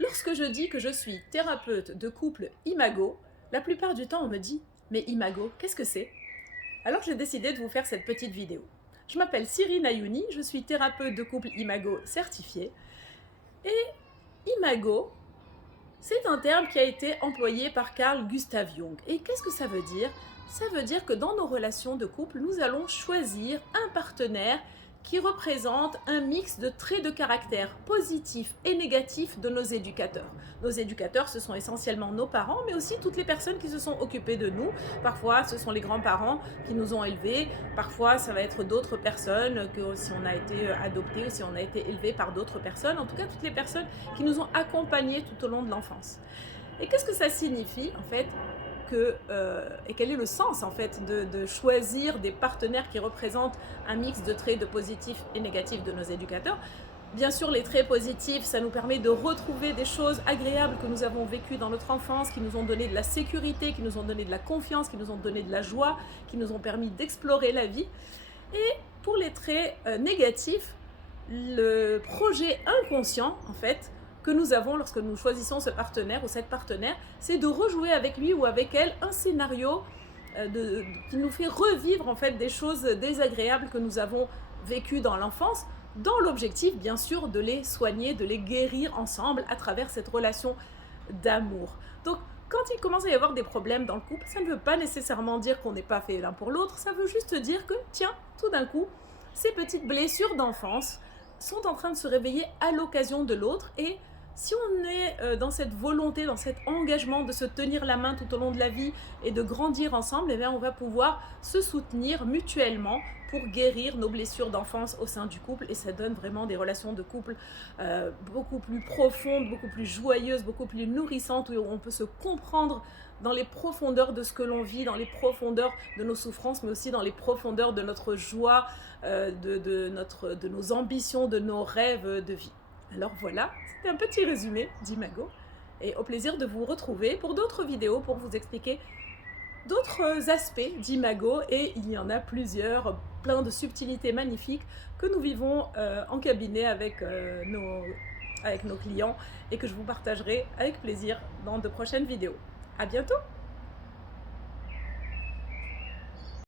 Lorsque je dis que je suis thérapeute de couple Imago, la plupart du temps on me dit « Mais Imago, qu'est-ce que c'est ?» Alors j'ai décidé de vous faire cette petite vidéo. Je m'appelle Cyrine Ayouni, je suis thérapeute de couple Imago certifiée. Et Imago, c'est un terme qui a été employé par Carl Gustav Jung. Et qu'est-ce que ça veut dire? Ça veut dire que dans nos relations de couple, nous allons choisir un partenaire qui représente un mix de traits de caractère positifs et négatifs de nos éducateurs. Nos éducateurs, ce sont essentiellement nos parents, mais aussi toutes les personnes qui se sont occupées de nous. Parfois, ce sont les grands-parents qui nous ont élevés. Parfois, ça va être d'autres personnes, que si on a été adopté ou si on a été élevé par d'autres personnes. En tout cas, toutes les personnes qui nous ont accompagnés tout au long de l'enfance. Et qu'est-ce que ça signifie, en fait, et quel est le sens en fait de choisir des partenaires qui représentent un mix de traits de positifs et négatifs de nos éducateurs? Bien sûr, les traits positifs, ça nous permet de retrouver des choses agréables que nous avons vécues dans notre enfance, qui nous ont donné de la sécurité, qui nous ont donné de la confiance, qui nous ont donné de la joie, qui nous ont permis d'explorer la vie. Et pour les traits négatifs, le projet inconscient, en fait, que nous avons lorsque nous choisissons ce partenaire ou cette partenaire, c'est de rejouer avec lui ou avec elle un scénario qui nous fait revivre en fait des choses désagréables que nous avons vécues dans l'enfance, dans l'objectif bien sûr de les soigner, de les guérir ensemble à travers cette relation d'amour. Donc quand il commence à y avoir des problèmes dans le couple, ça ne veut pas nécessairement dire qu'on n'est pas fait l'un pour l'autre, ça veut juste dire que tiens, tout d'un coup, ces petites blessures d'enfance sont en train de se réveiller à l'occasion de l'autre. Et si on est dans cette volonté, dans cet engagement de se tenir la main tout au long de la vie et de grandir ensemble, eh bien on va pouvoir se soutenir mutuellement pour guérir nos blessures d'enfance au sein du couple. Et ça donne vraiment des relations de couple beaucoup plus profondes, beaucoup plus joyeuses, beaucoup plus nourrissantes, où on peut se comprendre dans les profondeurs de ce que l'on vit, dans les profondeurs de nos souffrances, mais aussi dans les profondeurs de notre joie, de nos ambitions, de nos rêves de vie. Alors voilà, c'était un petit résumé d'Imago, et au plaisir de vous retrouver pour d'autres vidéos pour vous expliquer d'autres aspects d'Imago, et il y en a plusieurs, plein de subtilités magnifiques que nous vivons en cabinet avec nos clients et que je vous partagerai avec plaisir dans de prochaines vidéos. À bientôt!